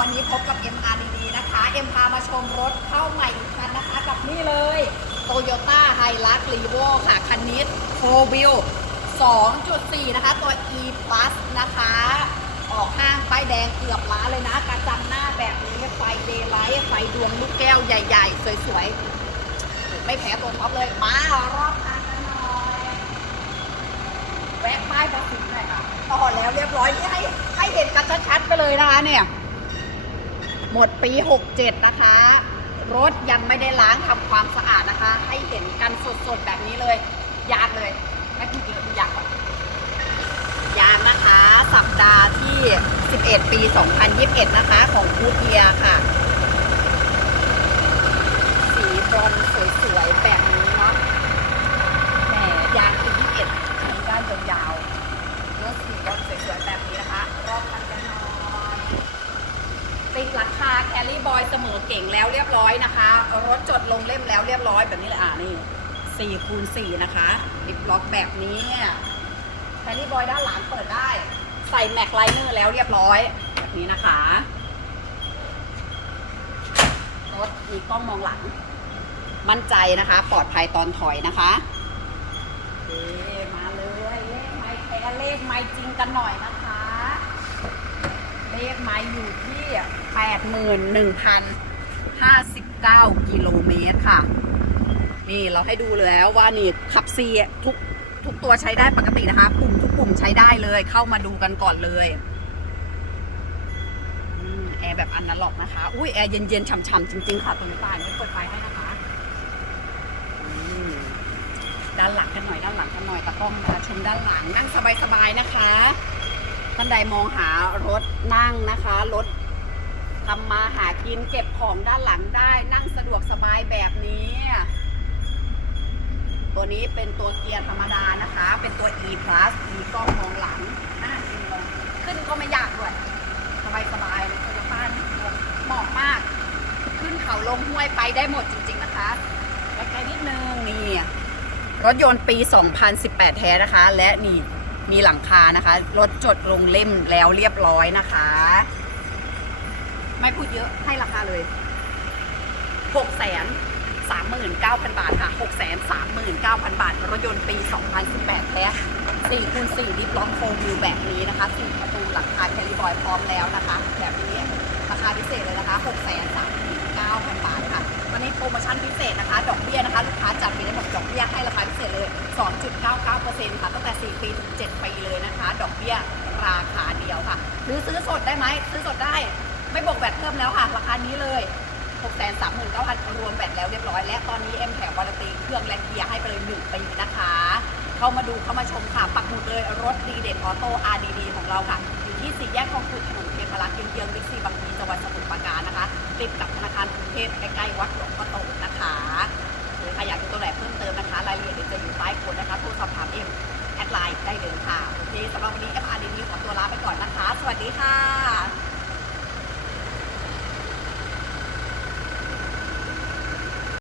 วันนี้พบกับ MR ดีนะคะ M พามาชมรถเข้าใหม่อีกคันนะคะ กับนี่เลย Toyota Hilux Revo ค่ะ คันนี้ 4 wheel 2.4 นะคะ ตัว E Plus นะคะ ออกห้างป้ายแดงเกือบล้านเลยนะ กระจังหน้าแบบนี้ ไฟเดย์ไลท์ไฟดวงลูกแก้วใหญ่ ๆ สวยๆ ไม่แพ้ตัวท็อปเลย มารอบทางกันหน่อยแวะป้ายภาษีหน่อยค่ะต่อแล้วเรียบร้อยนี่ให้ให้เห็นกันชัดๆไปเลยนะคะเนี่ย หมดปี 67 นะคะ รถยังไม่ได้ล้างทำความสะอาดนะคะ ให้เห็นกันสดๆ แบบนี้เลย ยางเลย ไม่พูดเยอะดูยางก่อนยางนะคะ สัปดาห์ที่ 11 ปี 2021 นะคะ ของกูเทียค่ะ สีบรอนสวยๆ แบบนี้เนาะ แหมยางคือ21ใช้ด้านยาวๆรถสีรถสวยๆแบบนี้นะคะ รอบคันกันหน่อยติด แคลรี่บอยเสมอเก่งแล้วเรียบร้อยนะคะ รถจดลงเล่มแล้วเรียบร้อยแบบนี้เลยอ่านี่4คูณ4นะคะดิฟล็อกแบบนี้แคลรี่บอยด้านหลังเปิดได้ ใส่แม็กไลเนอร์แล้วเรียบร้อยแบบนี้นะคะรถมีกล้องมองหลัง มั่นใจนะคะ ปลอดภัยตอนถอยนะคะเอ๊มาเลยเลขไม้แท้เลขไม้จริงกันหน่อยนะคะ เลขไม้อยู่ที่81,059กิโลเมตรค่ะ นี่เราให้ดูแล้วว่านี่ขับซีทุกทุกตัวใช้ได้ปกตินะคะ ปุ่มทุกปุ่มใช้ได้เลยเข้ามาดูกันก่อนเลยแอร์แบบอนาล็อกนะคะ อุ้ยแอร์เย็นๆฉ่ำๆจริง ๆ ค่ะ ตัวนี้ตายไม่เปิดไฟให้นะคะ ด้านหลังกันหน่อยด้านหลังกันหน่อยตะกล้องมาชมด้านหลังนั่งสบายๆนะคะ ท่านใดมองหารถนั่งนะคะ รถทำมาหากินเก็บของด้านหลังได้นั่งสะดวกสบายแบบนี้ ตัวนี้เป็นตัวเกียร์ธรรมดานะคะ เป็นตัว e plus มีกล้องมองหลังน้าจริงลงขึ้นก็ไม่ยากด้วย สบายๆเลยโตโยต้านี่เหมาะมาก ขึ้นเขาลงห้วยไปได้หมดจริง ๆนะคะไกลๆนิดนึงนี่รถยนต์ปี 2018 แท้นะคะ และนี่ มีหลังคานะคะ รถจดลงเล่มแล้วเรียบร้อยนะคะ ไม่พูดเยอะให้ราคาเลย6 3 9 0 0 0 บาทค่ะ 6 3 9 0 0 0 บาท รถยนต์ปี 2018แท้4คูณ4ดิฟล็อกโฟวิวแบบนี้นะคะ4ประตูหลังคาแคลิบอยพร้อมแล้วนะคะ แบบนี้ราคาพิเศษเลยนะคะ 6 3 9 0 0 0 บาทค่ะวันนี้โปรโมชั่นพิเศษนะคะ ดอกเบี้ยนะคะ ลูกค้าจัดไปได้หมดดอกเบี้ยให้ราคาพิเศษเลย 2.99%ค่ะตั้งแต่ 4 ปีถึง 7 ปีเลยนะคะ ดอกเบี้ยราคาเดียวค่ะ หรือซื้อสดได้ไหม ซื้อสดได้ ไม่บวกแบตเพิ่มแล้วค่ะ ราคานี้เลย 6 3 9 0 0 0รวมแบตแล้วเรียบร้อย และตอนนี้เอ็มแถมวารันตีเครื่องและเกียร์ให้ไปเลย1ปีนะคะ เข้ามาดูเข้ามาชมค่ะ ปักหมุดเลยรถดีเด่นออโต้ RDD ของเราค่ะ อยู่ที่สี่แยกคลองขุดถนนเทพรักษ์เยื้องๆบิ๊กซีบางพีจังหวัดสมุทรปราการนะคะ ติดกับธนาคารกรุงเทพใกล้ๆวัดหลวงพ่อโตนะคะหรือใครอยากดูตัวไหนเพิ่มเติมนะคะ ค่ะ